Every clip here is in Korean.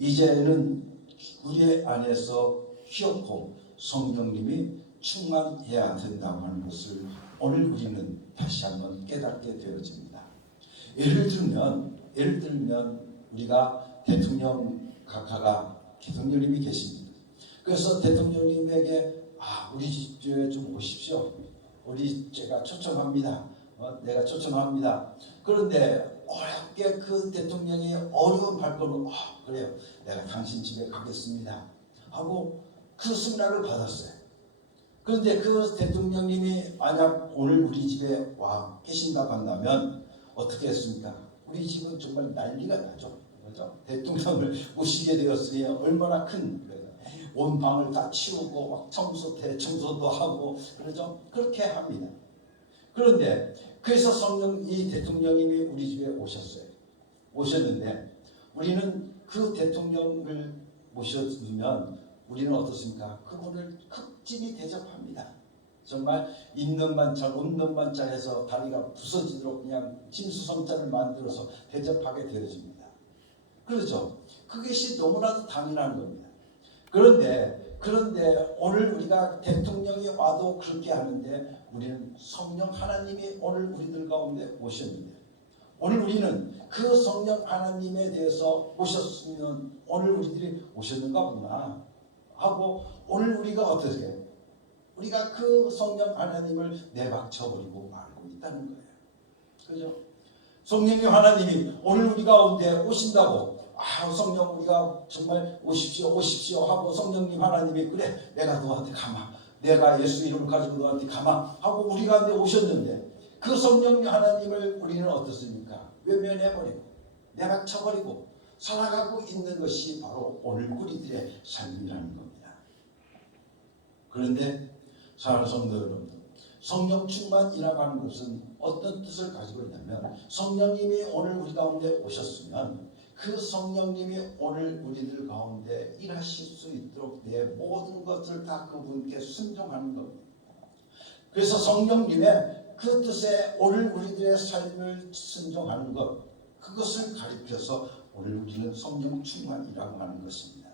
이제는 우리 안에서 기억고 성령님이 충만해야 된다고 하는 것을 오늘 우리는 다시 한번 깨닫게 되어집니다. 예를 들면 우리가 대통령 각하가 대통령님이 계십니다. 그래서 대통령님에게 우리 집에 좀 오십시오. 제가 초청합니다. 내가 초청합니다. 그런데 어렵게 그 대통령이 어려운 발걸음으로 그래요. 내가 당신 집에 가겠습니다. 하고 그 승낙을 받았어요. 그런데 그 대통령님이 만약 오늘 우리 집에 와 계신다고 한다면 어떻게 했습니까? 우리 집은 정말 난리가 나죠. 그렇죠? 대통령을 모시게 되었으니 얼마나 큰 온 방을 다 치우고 막 대청소도 하고 그러죠. 그렇게 합니다. 그런데 그래서 이 대통령님이 우리 집에 오셨는데 우리는 그 대통령을 모셨으면 우리는 어떻습니까? 그분을 극진히 대접합니다. 정말 있는 반찬 없는 반찬해서 다리가 부서지도록 그냥 진수성찬을 만들어서 대접하게 되어집니다. 그렇죠? 그것이 너무나도 당연한 겁니다. 그런데 오늘 우리가 대통령이 와도 그렇게 하는데 우리는 성령 하나님이 오늘 우리들 가운데 오셨는데 오늘 우리는 그 성령 하나님에 대해서 오셨으면 오늘 우리들이 오셨는가 보구나 하고 오늘 우리가 어떻게 해요? 우리가 그 성령 하나님을 내박쳐버리고 말고 있다는 거예요. 그죠? 성령님 하나님이 오늘 우리 가운데 오신다고 성령 우리가 정말 오십시오 하고 성령님 하나님이 그래 내가 너한테 가마 내가 예수 이름을 가지고 너한테 가마 하고 우리 가운데 오셨는데 그 성령 하나님을 우리는 어떻습니까? 외면해버리고 내박쳐버리고 살아가고 있는 것이 바로 오늘 우리들의 삶이라는 겁니다. 그런데 사랑하는 성도 여러분, 성령 충만이라고 하는 것은 어떤 뜻을 가지고 있냐면 성령님이 오늘 우리 가운데 오셨으면 그 성령님이 오늘 우리들 가운데 일하실 수 있도록 내 모든 것을 다 그분께 순종하는 겁니다. 그래서 성령님의 그 뜻에 오늘 우리들의 삶을 순종하는 것, 그것을 가리켜서 오늘 우리는 성령 충만이라고 하는 것입니다.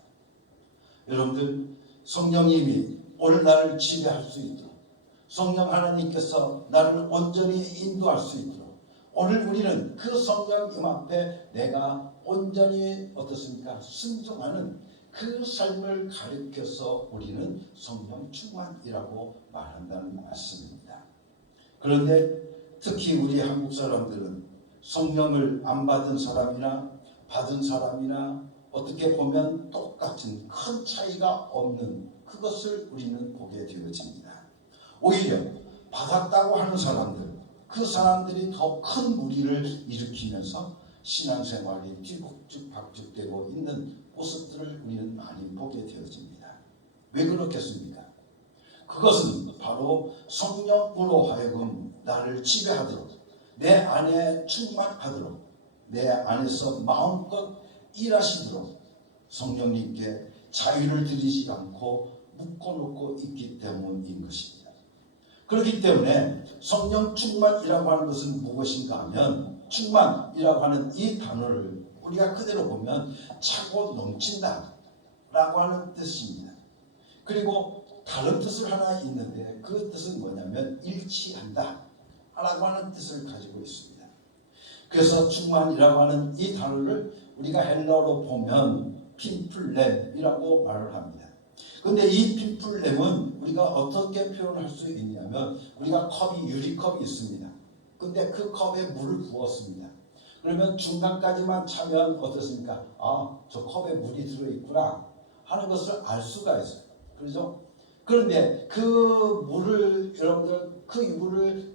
여러분들, 성령님이 오늘 나를 지배할 수 있도록 성령 하나님께서 나를 온전히 인도할 수 있도록 오늘 우리는 그 성령님 앞에 내가 온전히 어떻습니까? 순종하는 그 삶을 가리켜서 우리는 성령 충만이라고 말한다는 말씀입니다. 그런데 특히 우리 한국 사람들은 성령을 안 받은 사람이나 받은 사람이나 어떻게 보면 똑같은 큰 차이가 없는 그것을 우리는 보게 되어집니다. 오히려 받았다고 하는 사람들, 그 사람들이 더 큰 무리를 일으키면서 신앙생활이 뒤죽박죽되고 있는 모습들을 우리는 많이 보게 되어집니다. 왜 그렇겠습니까? 그것은 바로 성령으로 하여금 나를 지배하도록 내 안에 충만하도록 내 안에서 마음껏 일하시도록 성령님께 자유를 드리지 않고 묶어놓고 있기 때문인 것입니다. 그렇기 때문에 성령 충만이라고 하는 것은 무엇인가 하면 충만이라고 하는 이 단어를 우리가 그대로 보면 차고 넘친다 라고 하는 뜻입니다. 그리고 다른 뜻을 하나 있는데 그 뜻은 뭐냐면 일치한다 라고 하는 뜻을 가지고 있습니다. 그래서 충만이라고 하는 이 단어를 우리가 헬라어로 보면 핀플렘이라고 말을 합니다. 그런데 이 핀플렘은 우리가 어떻게 표현할 수 있냐면 우리가 유리컵이 있습니다. 근데 그 컵에 물을 부었습니다. 그러면 중간까지만 차면 어떻습니까? 저 컵에 물이 들어있구나 하는 것을 알 수가 있어요. 그렇죠? 그런데 그 물을 여러분들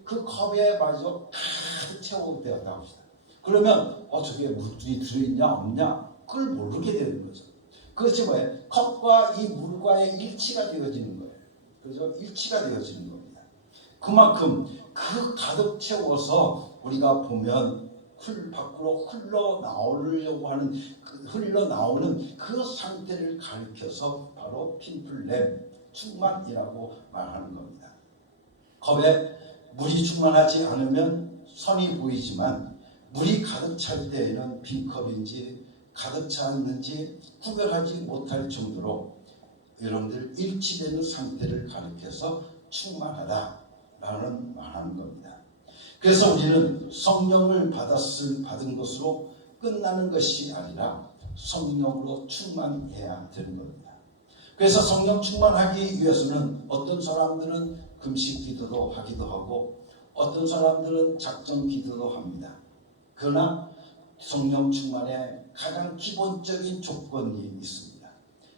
그 컵에 마저 가득 채우게 되었다고 합시다. 그러면 저게 물이 들어있냐 없냐 그걸 모르게 되는 거죠. 그것이 뭐예요? 컵과 이 물과의 일치가 되어지는 거예요. 그래서 일치가 되어지는 겁니다. 그만큼 그 가득 채워서 우리가 보면 밖으로 흘러나오는 그 상태를 가리켜서 바로 핀플렘, 충만이라고 말하는 겁니다. 컵에 물이 충만하지 않으면 선이 보이지만 물이 가득 찰 때에는 빈컵인지 가득 차있는지 구별하지 못할 정도로 여러분들 일치되는 상태를 가리켜서 충만하다라는 말하는 겁니다. 그래서 우리는 성령을 받은 것으로 끝나는 것이 아니라 성령으로 충만해야 되는 겁니다. 그래서 성령 충만하기 위해서는 어떤 사람들은 금식 기도도 하기도 하고 어떤 사람들은 작정 기도도 합니다. 그러나 성령 충만에 가장 기본적인 조건이 있습니다.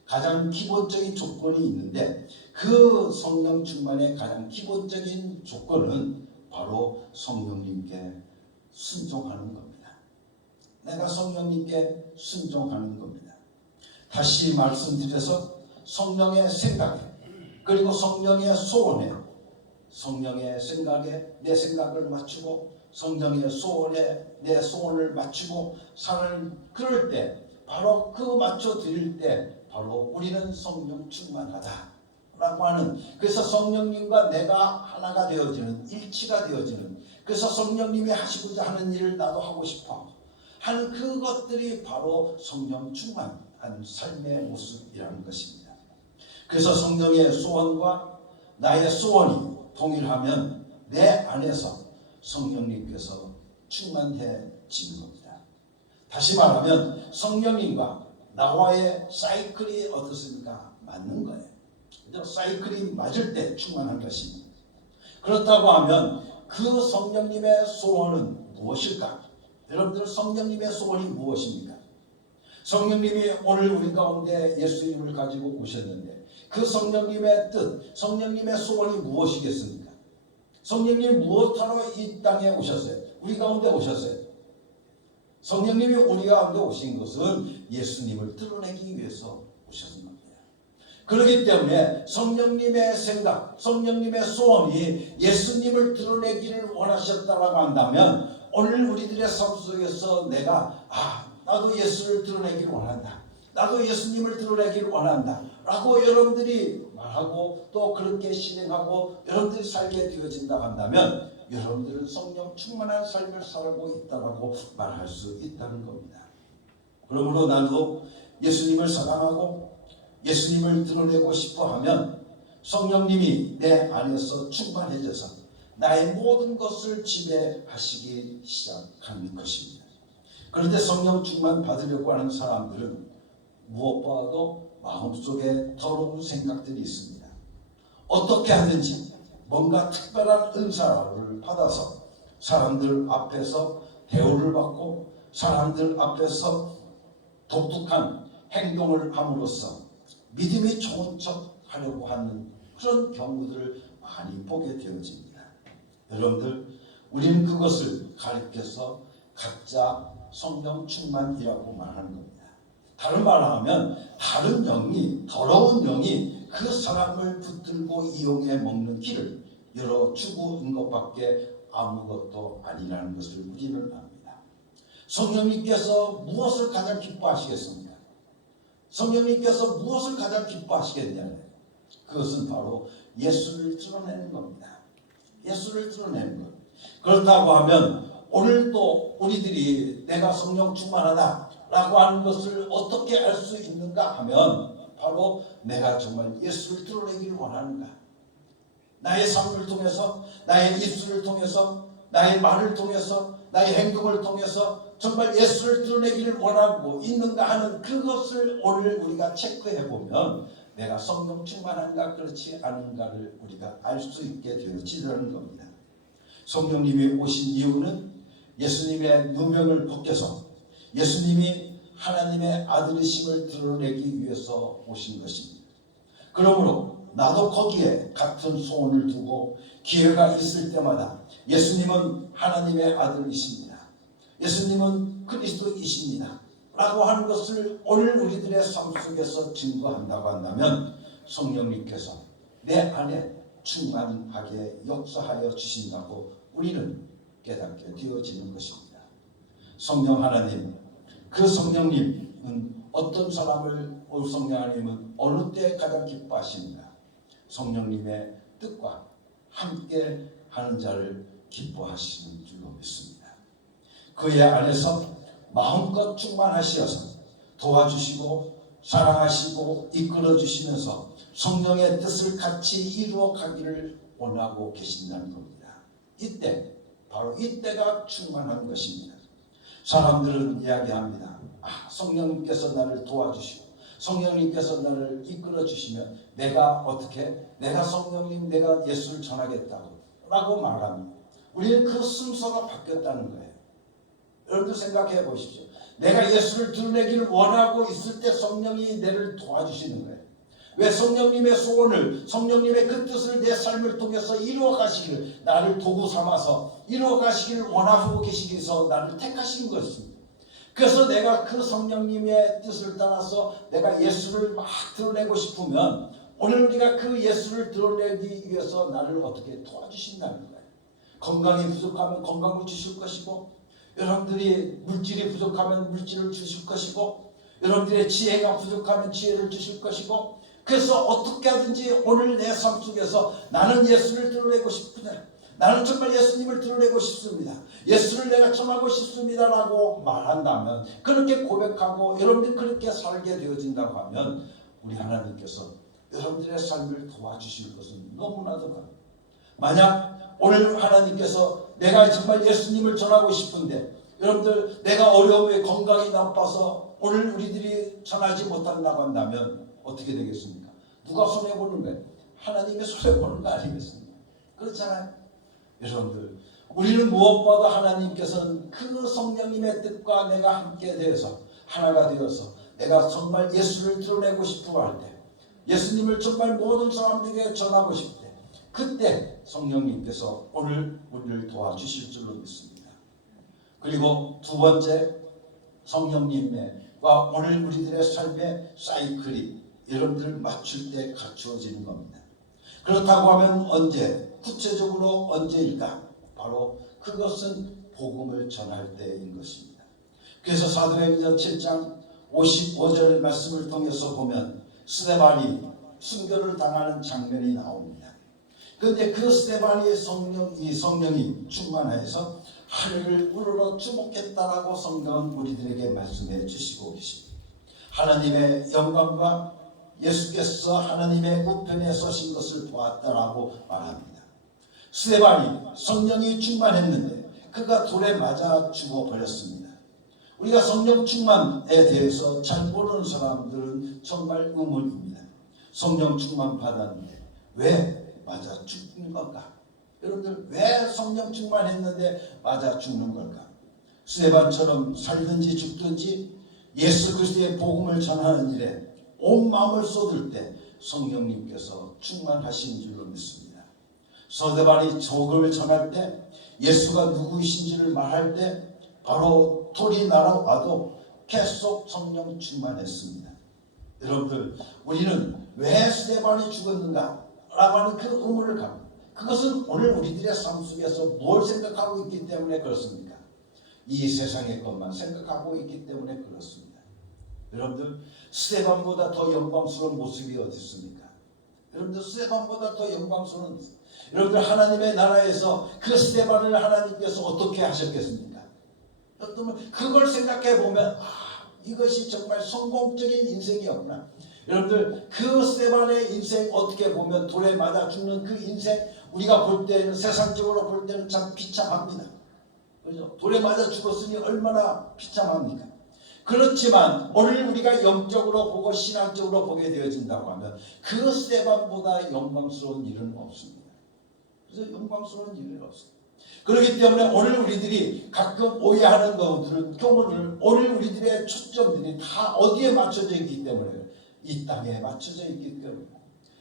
가장 기본적인 조건이 있는데 그 성령 충만의 가장 기본적인 조건은 바로 성령님께 순종하는 겁니다. 내가 성령님께 순종하는 겁니다. 다시 말씀드려서 성령의 생각에 그리고 성령의 소원에 성령의 생각에 내 생각을 맞추고 성령의 소원에 내 소원을 맞추고 사는 그럴 때 바로 그 맞춰 드릴 때 바로 우리는 성령 충만하다라고 하는 그래서 성령님과 내가 하나가 되어지는 일치가 되어지는 그래서 성령님이 하시고자 하는 일을 나도 하고 싶어 하는 그것들이 바로 성령 충만한 삶의 모습이라는 것입니다. 그래서 성령의 소원과 나의 소원이 동일하면 내 안에서 성령님께서 충만해지는 겁니다. 다시 말하면 성령님과 나와의 사이클이 어떻습니까? 맞는 거예요. 사이클이 맞을 때 충만한 것입니다. 그렇다고 하면 그 성령님의 소원은 무엇일까? 여러분들 성령님의 소원이 무엇입니까? 성령님이 오늘 우리 가운데 예수님을 가지고 오셨는데 그 성령님의 뜻, 성령님의 소원이 무엇이겠습니까? 성령님이 무엇하러 이 땅에 오셨어요? 우리 가운데 오셨어요. 성령님이 우리 가운데 오신 것은 예수님을 드러내기 위해서 오셨습니다. 그렇기 때문에 성령님의 생각, 성령님의 소원이 예수님을 드러내기를 원하셨다고 한다면 오늘 우리들의 삶 속에서 내가 나도 예수를 드러내기를 원한다. 나도 예수님을 드러내기를 원한다. 라고 여러분들이 말하고 또 그렇게 실행하고 여러분들이 살게 되어진다고 한다면 여러분들은 성령 충만한 삶을 살고 있다고 말할 수 있다는 겁니다. 그러므로 나도 예수님을 사랑하고 예수님을 드러내고 싶어 하면 성령님이 내 안에서 충만해져서 나의 모든 것을 지배하시기 시작하는 것입니다. 그런데 성령 충만 받으려고 하는 사람들은 무엇보다도 마음속에 더러운 생각들이 있습니다. 어떻게 하든지 뭔가 특별한 은사를 받아서 사람들 앞에서 대우를 받고 사람들 앞에서 독특한 행동을 함으로써 믿음이 좋은 척 하려고 하는 그런 경우들을 많이 보게 되어집니다. 여러분들 우리는 그것을 가리켜서 각자 성령 충만이라고 말하는 겁니다. 다른 말로 하면 다른 영이 더러운 영이 그 사람을 붙들고 이용해 먹는 길을 열어주고 있는 것밖에 아무것도 아니라는 것을 우리는 압니다. 성령님께서 무엇을 가장 기뻐하시겠습니까? 성령님께서 무엇을 가장 기뻐하시겠냐면 그것은 바로 예수를 드러내는 겁니다. 예수를 드러내는 것. 그렇다고 하면 오늘도 우리들이 내가 성령 충만하다 라고 하는 것을 어떻게 알 수 있는가 하면 바로 내가 정말 예수를 드러내기를 원하는가. 나의 삶을 통해서 나의 입술을 통해서 나의 말을 통해서 나의 행동을 통해서 정말 예수를 드러내기를 원하고 있는가 하는 그것을 오늘 우리가 체크해 보면 내가 성령 충만한가 그렇지 않은가를 우리가 알 수 있게 되어지는 겁니다. 성령님이 오신 이유는 예수님의 누명을 벗겨서 예수님이 하나님의 아들이심을 드러내기 위해서 오신 것입니다. 그러므로 나도 거기에 같은 소원을 두고 기회가 있을 때마다 예수님은 하나님의 아들이십니다. 예수님은 그리스도이십니다. 라고 하는 것을 오늘 우리들의 삶 속에서 증거한다고 한다면 성령님께서 내 안에 충만하게 역사하여 주신다고 우리는 깨닫게 되어지는 것입니다. 성령 하나님, 그 성령님은 어떤 사람을 성령 하나님은 어느 때 가장 기뻐하십니까? 성령님의 뜻과 함께 하는 자를 기뻐하시는 줄로 믿습니다. 그의 안에서 마음껏 충만하시어서 도와주시고 사랑하시고 이끌어 주시면서 성령의 뜻을 같이 이루어 가기를 원하고 계신다는 겁니다. 이때 바로 이때가 충만한 것입니다. 사람들은 이야기합니다. 성령님께서 나를 도와주시고 성령님께서 나를 이끌어 주시면 내가 성령님 내가 예수를 전하겠다고 라고 말합니다. 우리는 그 순서가 바뀌었다는 거예요. 여러분들 생각해 보십시오. 내가 예수를 드러내기를 원하고 있을 때 성령이 나를 도와주시는 거예요. 왜? 성령님의 소원을, 성령님의 그 뜻을 내 삶을 통해서 이루어 가시기를, 나를 도구 삼아서 이루어 가시기를 원하고 계시기 위해서 나를 택하신 것입니다. 그래서 내가 그 성령님의 뜻을 따라서 내가 예수를 막 드러내고 싶으면 오늘 우리가 그 예수를 드러내기 위해서 나를 어떻게 도와주신다는 거예요. 건강이 부족하면 건강을 주실 것이고, 여러분들이 물질이 부족하면 물질을 주실 것이고, 여러분들의 지혜가 부족하면 지혜를 주실 것이고, 그래서 어떻게 하든지 오늘 내 삶 속에서 나는 예수를 드러내고 싶으냐, 나는 정말 예수님을 드러내고 싶습니다, 예수를 내가 전하고 싶습니다 라고 말한다면, 그렇게 고백하고 여러분들이 그렇게 살게 되어진다고 하면 우리 하나님께서 여러분들의 삶을 도와주실 것은 너무나도 많아요. 만약 오늘 하나님께서 내가 정말 예수님을 전하고 싶은데 여러분들 내가 어려움에 건강이 나빠서 오늘 우리들이 전하지 못한다고 한다면 어떻게 되겠습니까? 누가 손해보는 거예요? 하나님의 손해보는 거 아니겠습니까? 그렇잖아요. 여러분들 우리는 무엇보다 하나님께서는 그 성령님의 뜻과 내가 함께 되어서 하나가 되어서 내가 정말 예수를 드러내고 싶어 할 때, 예수님을 정말 모든 사람들에게 전하고 싶을 때, 그때 성령님께서 오늘 우리를 도와주실 줄로 믿습니다. 그리고 두 번째, 성령님과 오늘 우리들의 삶의 사이클이 여러분들 맞출 때 갖추어지는 겁니다. 그렇다고 하면 언제, 구체적으로 언제일까? 바로 그것은 복음을 전할 때인 것입니다. 그래서 사도행전 7장 55절 말씀을 통해서 보면 스데반이 순교를 당하는 장면이 나옵니다. 그런데 그 스데반이 성령이 충만해서 하늘을 우러러 주목했다라고 성경은 우리들에게 말씀해 주시고 계십니다. 하나님의 영광과 예수께서 하나님의 우편에 서신 것을 보았다라고 말합니다. 스데반이 성령이 충만했는데 그가 돌에 맞아 죽어버렸습니다. 우리가 성령 충만에 대해서 잘 모르는 사람들은 정말 의문입니다. 성령 충만 받았는데 왜 맞아 죽는 걸까? 여러분들 왜 성령 충만했는데 맞아 죽는 걸까? 스데반처럼 살든지 죽든지 예수 그리스도의 복음을 전하는 일에 온 마음을 쏟을 때 성령님께서 충만하신 줄로 믿습니다. 스데반이 복음을 전할 때, 예수가 누구이신지를 말할 때 바로 돌이 날아와도 계속 성령 충만했습니다. 여러분들 우리는 왜 스데반이 죽었는가 라고 하는 그 의문을 갖고, 그것은 오늘 우리들의 삶 속에서 뭘 생각하고 있기 때문에 그렇습니까? 이 세상의 것만 생각하고 있기 때문에 그렇습니다. 여러분들 스데반보다 더 영광스러운 모습이 어디 있습니까? 여러분들 스데반보다 더 영광스러운, 여러분들 하나님의 나라에서 그 스데반을 하나님께서 어떻게 하셨겠습니까? 어쩌면 그걸 생각해 보면 이것이 정말 성공적인 인생이었구나. 여러분들 그 스데반의 인생 어떻게 보면 돌에 맞아 죽는 그 인생, 우리가 볼 때는 세상적으로 볼 때는 참 비참합니다. 그렇죠? 돌에 맞아 죽었으니 얼마나 비참합니까? 그렇지만 오늘 우리가 영적으로 보고 신앙적으로 보게 되어진다고 하면 그 스데반보다 영광스러운 일은 없습니다. 그래서 영광스러운 일은 없습니다. 그렇기 때문에 오늘 우리들이 가끔 오해하는 것들은 교훈을, 오늘 우리들의 초점들이 다 어디에 맞춰져 있기 때문에, 이 땅에 맞춰져 있기 때문에,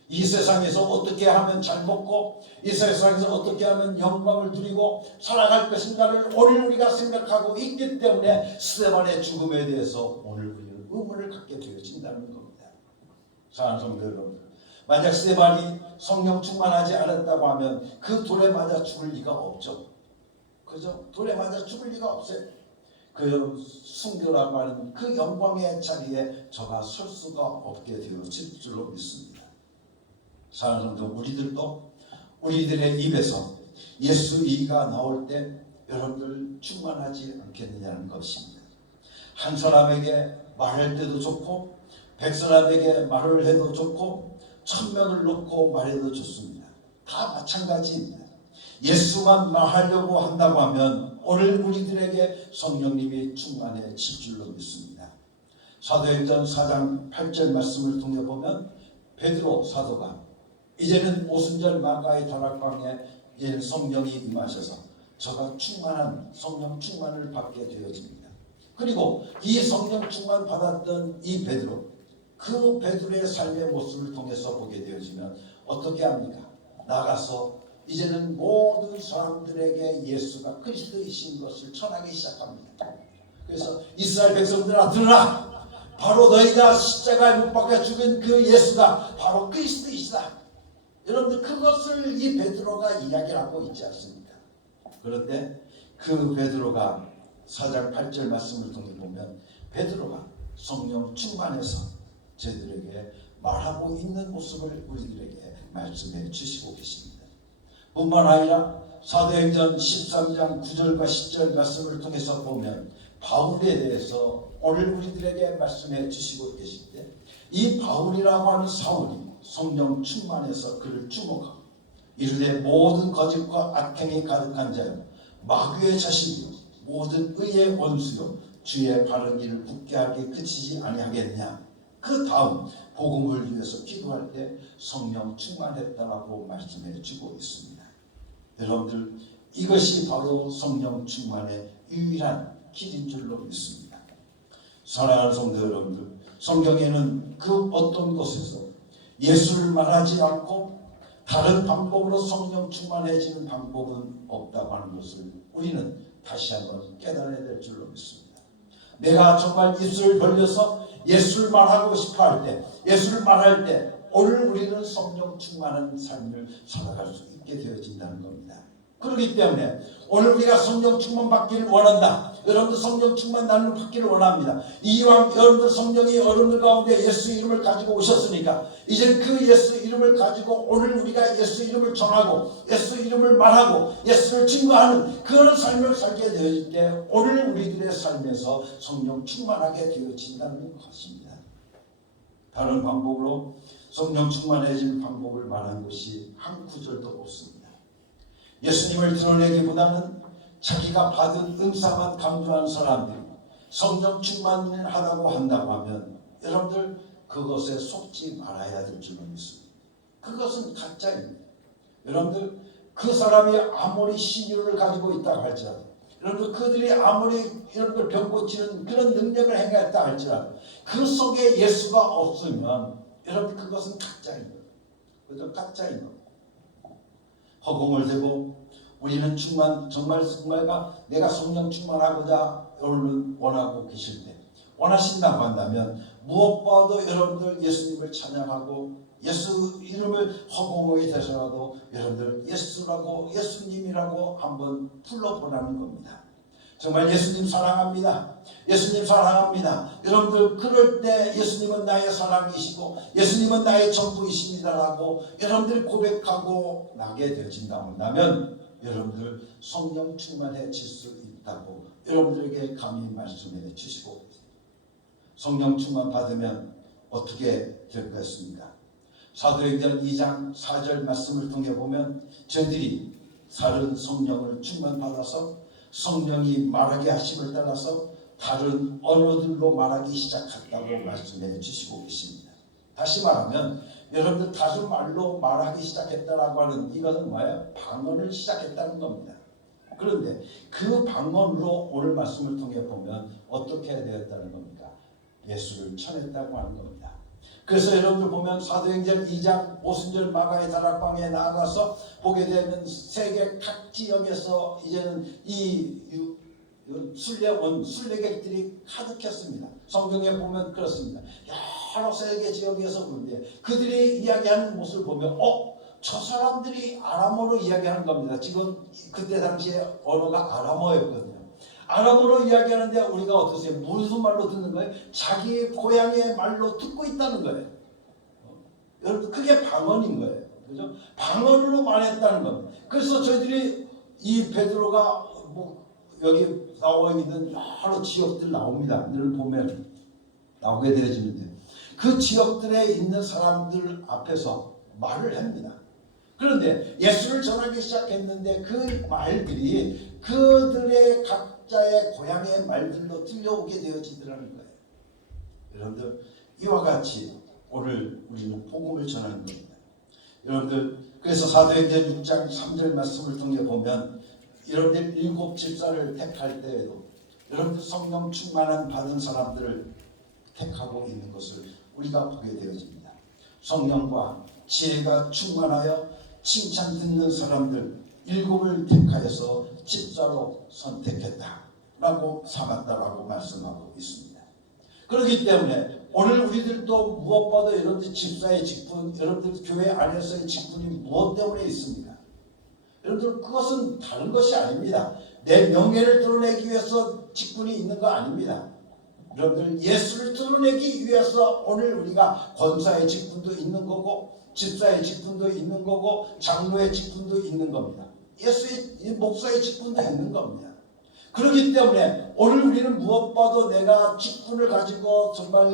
이 세상에서 어떻게 하면 잘 먹고 이 세상에서 어떻게 하면 영광을 누리고 살아갈 것인가를 오늘 우리가 생각하고 있기 때문에 스데반의 죽음에 대해서 오늘 우리는 의문을 갖게 되어진다는 겁니다. 사랑하는 성도 여러분, 만약 스데반이 성령 충만하지 않았다고 하면 그 돌에 맞아 죽을 리가 없죠. 그죠? 돌에 맞아 죽을 리가 없어요. 그 순교라고 하는 그 영광의 자리에 저가 설 수가 없게 되어질 줄로 믿습니다. 사랑하는 성도, 우리들도 우리들의 입에서 예수 이가 나올 때 여러분들 충만하지 않겠느냐는 것입니다. 한 사람에게 말할 때도 좋고 백사람에게 말을 해도 좋고 천명을 놓고 말해도 좋습니다. 다 마찬가지입니다. 예수만 말하려고 한다고 하면 오늘 우리들에게 성령님이 충만해질 줄로 믿습니다. 사도행전 4장 8절 말씀을 통해 보면 베드로 사도가 이제는 오순절 마가의 다락방에 이제는 성령이 임하셔서 저가 충만한 성령 충만을 받게 되어집니다. 그리고 이 성령 충만 받았던 이 베드로, 그 베드로의 삶의 모습을 통해서 보게 되어지면 어떻게 합니까? 나가서 이제는 모든 사람들에게 예수가 그리스도이신 것을 전하기 시작합니다. 그래서 이스라엘 백성들아 들으라! 바로 너희가 십자가에 못 박혀 죽은 그 예수가 바로 그리스도이시다. 여러분들 그것을 이 베드로가 이야기를 하고 있지 않습니까? 그런데 그 베드로가 4장 8절 말씀을 통해 보면 베드로가 성령 충만해서 저희들에게 말하고 있는 모습을 우리들에게 말씀해 주시고 계십니다. 뿐만 아니라 사도행전 13장 9절과 10절 말씀을 통해서 보면 바울에 대해서 오늘 우리들에게 말씀해 주시고 계신데 이 바울이라고 하는 사울이 성령 충만해서 그를 주목하고 이르되 모든 거짓과 악행이 가득한 자요 마귀의 자식이요 모든 의의 원수요 주의 바른 길을 굳게 하게 그치지 아니하겠냐. 그 다음 복음을 위해서 기도할 때 성령 충만했다라고 말씀해 주고 있습니다. 여러분들 이것이 바로 성령 충만의 유일한 길인 줄로 믿습니다. 사랑하는 성도 여러분들, 성경에는 그 어떤 곳에서 예수를 말하지 않고 다른 방법으로 성령 충만해지는 방법은 없다고 하는 것을 우리는 다시 한번 깨달아야 될 줄로 믿습니다. 내가 정말 입술을 벌려서 예수를 말하고 싶어 할 때, 예수를 말할 때 오늘 우리는 성령 충만한 삶을 살아갈 수 있게 되어진다는 겁니다. 그렇기 때문에 오늘 우리가 성령 충만 받기를 원한다. 여러분들 성령 충만 나는 받기를 원합니다. 이왕 여러분들 성령이 여러분들 가운데 예수 이름을 가지고 오셨으니까 이제 그 예수 이름을 가지고 오늘 우리가 예수 이름을 전하고 예수 이름을 말하고 예수를 증거하는 그런 삶을 살게 되어질 때 오늘 우리들의 삶에서 성령 충만하게 되어진다는 것입니다. 다른 방법으로 성령 충만해지는 방법을 말한 것이 한 구절도 없습니다. 예수님을 드러내기보다는 자기가 받은 은사만 강조한 사람들이 성령 충만하다고 한다고 하면 여러분들 그것에 속지 말아야 될 줄로 믿습니다. 그것은 가짜입니다. 여러분들 그 사람이 아무리 신유를 가지고 있다고 할지라도 여러분들 그들이 아무리 여러분들 병 고치는 그런 능력을 행했다 할지라도 그 속에 예수가 없으면 여러분 그것은 가짜입니다. 그죠? 가짜인 겁니다. 허공을 대고 우리는 정말가 내가 성령 충만하고자 여러분 원하고 계실 때 원하신다고 한다면 무엇보다도 여러분들 예수님을 찬양하고 예수 이름을 허공에 대서라도 여러분들 예수님이라고 한번 불러보라는 겁니다. 정말 예수님 사랑합니다. 예수님 사랑합니다. 여러분들 그럴 때 예수님은 나의 사랑이시고 예수님은 나의 전부이십니다라고 여러분들 고백하고 나게 되어진다고 한다면 여러분들 성령 충만해질 수 있다고 여러분들에게 감히 말씀해 주시고 성령 충만 받으면 어떻게 될 것입니까? 사도행전 2장 4절 말씀을 통해 보면 저희들이 다른 성령을 충만받아서 성령이 말하게 하심을 따라서 다른 언어들로 말하기 시작했다고 말씀해 주시고 계십니다. 다시 말하면 여러분들 다른 말로 말하기 시작했다라고 하는 이것은 뭐예요? 방언을 시작했다는 겁니다. 그런데 그 방언으로 오늘 말씀을 통해 보면 어떻게 되었다는 겁니까? 예수를 전했다고 하는 겁니다. 그래서 여러분들 보면 사도행전 2장 오순절 마가의 다락방에 나가서 보게 되면 세계 각 지역에서 이제는 이 순례객들이 가득했습니다. 성경에 보면 그렇습니다. 여러 세계 지역에서 그런데 그들이 이야기하는 모습을 보면 저 사람들이 아람어로 이야기하는 겁니다. 지금 그때 당시에 언어가 아람어였거든요. 아람어로 이야기하는데 우리가 어떠세요? 무슨 말로 듣는 거예요? 자기 고향의 말로 듣고 있다는 거예요. 여러분 그게 방언인 거예요. 그죠? 방언으로 말했다는 겁니다. 그래서 저희들이 이 베드로가 여기 나와 있는 여러 지역들 나옵니다. 늘 보면 나오게 되어지는데 그 지역들에 있는 사람들 앞에서 말을 합니다. 그런데 예수를 전하기 시작했는데 그 말들이 그들의 각자의 고향의 말들로 들려오게 되어지더라는 거예요. 여러분들 이와 같이 오늘 우리는 복음을 전하는 겁니다. 여러분들 그래서 사도행전 6장 3절 말씀을 통해 보면 여러분들 7 집사를 택할 때에도 여러분들 성령 충만한 받은 사람들을 택하고 있는 것을 우리가 보게 되어집니다. 성령과 지혜가 충만하여 칭찬 듣는 사람들 7을 택하여서 집사로 선택했다라고 삼았다라고 말씀하고 있습니다. 그렇기 때문에 오늘 우리들도 무엇보다 여러분들 집사의 직분, 여러분들 교회 안에서의 직분이 무엇 때문에 있습니까? 여러분들 그것은 다른 것이 아닙니다. 내 명예를 드러내기 위해서 직분이 있는 거 아닙니다. 여러분들 예수를 드러내기 위해서 오늘 우리가 권사의 직분도 있는 거고 집사의 직분도 있는 거고 장로의 직분도 있는 겁니다. 예수의 목사의 직분도 있는 겁니다. 그렇기 때문에 오늘 우리는 무엇보다 내가 직분을 가지고 정말